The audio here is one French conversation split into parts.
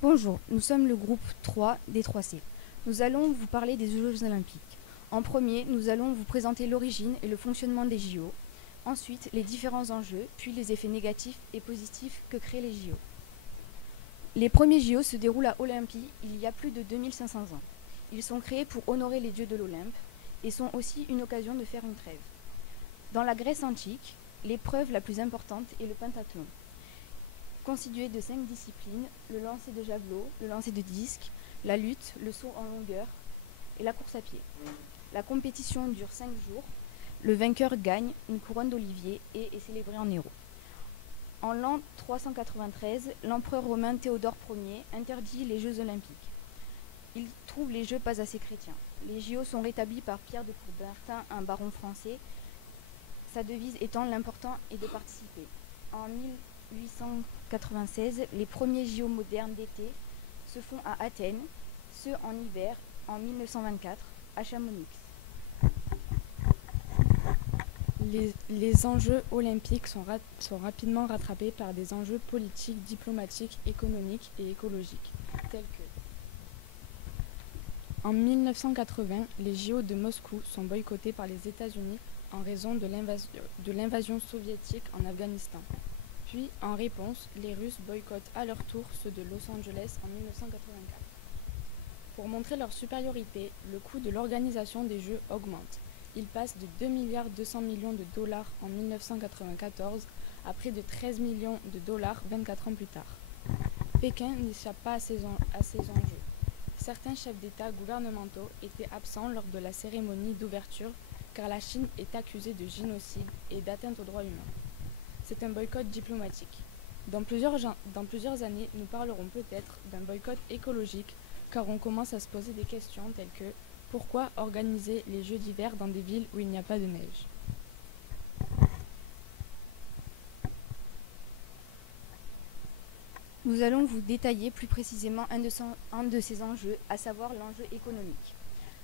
Bonjour, nous sommes le groupe 3 des 3C. Nous allons vous parler des Jeux Olympiques. En premier, nous allons vous présenter l'origine et le fonctionnement des JO. Ensuite, les différents enjeux, puis les effets négatifs et positifs que créent les JO. Les premiers JO se déroulent à Olympie il y a plus de 2500 ans. Ils sont créés pour honorer les dieux de l'Olympe et sont aussi une occasion de faire une trêve. Dans la Grèce antique, l'épreuve la plus importante est le pentathlon. Constitué de 5 disciplines, le lancer de javelot, le lancer de disque, la lutte, le saut en longueur et la course à pied. La compétition dure 5 jours. Le vainqueur gagne une couronne d'olivier et est célébré en héros. En l'an 393, l'empereur romain Théodore Ier interdit les Jeux olympiques. Il trouve les Jeux pas assez chrétiens. Les JO sont rétablis par Pierre de Coubertin, un baron français. Sa devise étant l'important est de participer. En 1896, les premiers JO modernes d'été se font à Athènes, ceux en hiver en 1924 à Chamonix. Les enjeux olympiques sont rapidement rattrapés par des enjeux politiques, diplomatiques, économiques et écologiques, tels que en 1980, les JO de Moscou sont boycottés par les États-Unis en raison de l'invasion soviétique en Afghanistan. Puis, en réponse, les Russes boycottent à leur tour ceux de Los Angeles en 1984. Pour montrer leur supériorité, le coût de l'organisation des Jeux augmente. Il passe de 2,2 milliards de dollars en 1994 à près de 13 millions de dollars 24 ans plus tard. Pékin n'échappe pas à ces enjeux. Certains chefs d'État gouvernementaux étaient absents lors de la cérémonie d'ouverture car la Chine est accusée de génocide et d'atteinte aux droits humains. C'est un boycott diplomatique. Dans plusieurs années, nous parlerons peut-être d'un boycott écologique car on commence à se poser des questions telles que pourquoi organiser les Jeux d'hiver dans des villes où il n'y a pas de neige? Nous allons vous détailler plus précisément un de ces enjeux, à savoir l'enjeu économique.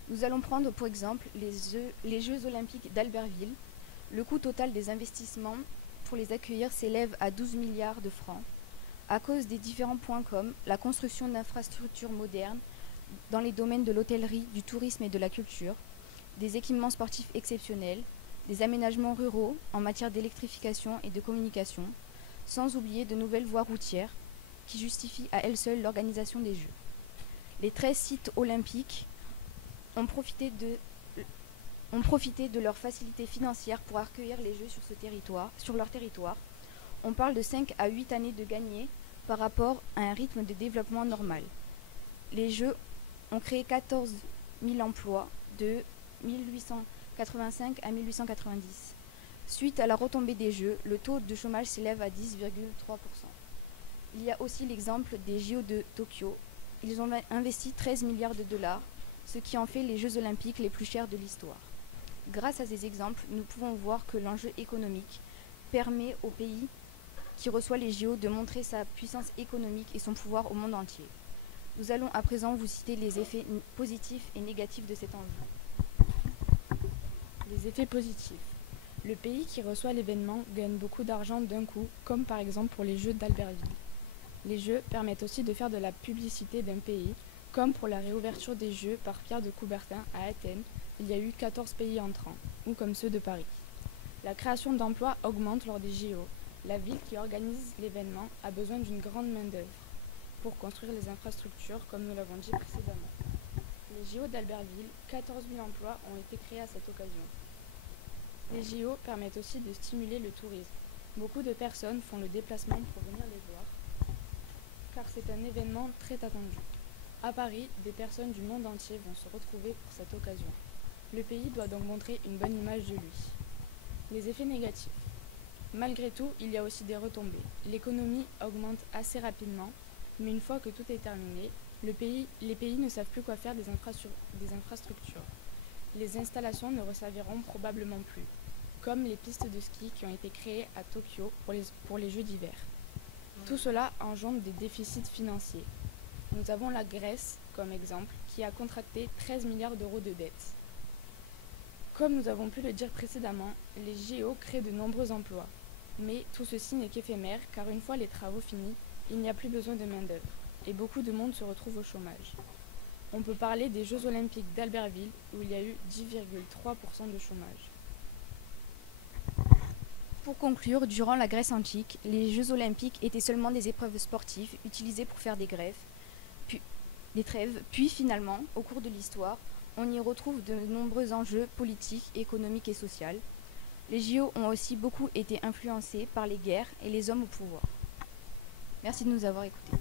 Nous allons prendre pour exemple les Jeux olympiques d'Albertville. Le coût total des investissements pour les accueillir s'élève à 12 milliards de francs. À cause des différents points comme la construction d'infrastructures modernes dans les domaines de l'hôtellerie, du tourisme et de la culture, des équipements sportifs exceptionnels, des aménagements ruraux en matière d'électrification et de communication, sans oublier de nouvelles voies routières qui justifient à elles seules l'organisation des Jeux. Les 13 sites olympiques ont profité de leurs facilités financières pour accueillir les Jeux sur leur territoire. On parle de 5 à 8 années de gagnées par rapport à un rythme de développement normal. Les Jeux ont créé 14 000 emplois de 1885 à 1890. Suite à la retombée des Jeux, le taux de chômage s'élève à 10,3%. Il y a aussi l'exemple des JO de Tokyo. Ils ont investi 13 milliards de dollars, ce qui en fait les Jeux olympiques les plus chers de l'histoire. Grâce à ces exemples, nous pouvons voir que l'enjeu économique permet au pays qui reçoit les JO de montrer sa puissance économique et son pouvoir au monde entier. Nous allons à présent vous citer les effets positifs et négatifs de cet enjeu. Les effets positifs. Le pays qui reçoit l'événement gagne beaucoup d'argent d'un coup, comme par exemple pour les Jeux d'Albertville. Les Jeux permettent aussi de faire de la publicité d'un pays, comme pour la réouverture des Jeux par Pierre de Coubertin à Athènes, il y a eu 14 pays entrants, ou comme ceux de Paris. La création d'emplois augmente lors des JO. La ville qui organise l'événement a besoin d'une grande main-d'œuvre pour construire les infrastructures, comme nous l'avons dit précédemment. Les JO d'Albertville, 14 000 emplois ont été créés à cette occasion. Les JO permettent aussi de stimuler le tourisme. Beaucoup de personnes font le déplacement pour venir les voir, car c'est un événement très attendu. À Paris, des personnes du monde entier vont se retrouver pour cette occasion. Le pays doit donc montrer une bonne image de lui. Les effets négatifs. Malgré tout, il y a aussi des retombées. L'économie augmente assez rapidement, mais une fois que tout est terminé, les pays ne savent plus quoi faire des infrastructures. Les installations ne resserviront probablement plus, comme les pistes de ski qui ont été créées à Tokyo pour les Jeux d'hiver. Tout cela engendre des déficits financiers. Nous avons la Grèce, comme exemple, qui a contracté 13 milliards d'euros de dettes. Comme nous avons pu le dire précédemment, les JO créent de nombreux emplois. Mais tout ceci n'est qu'éphémère, car une fois les travaux finis, il n'y a plus besoin de main-d'œuvre. et beaucoup de monde se retrouve au chômage. On peut parler des Jeux olympiques d'Albertville où il y a eu 10,3% de chômage. Pour conclure, durant la Grèce antique, les Jeux olympiques étaient seulement des épreuves sportives utilisées pour faire des trêves, puis finalement, au cours de l'histoire, on y retrouve de nombreux enjeux politiques, économiques et sociaux. Les JO ont aussi beaucoup été influencés par les guerres et les hommes au pouvoir. Merci de nous avoir écoutés.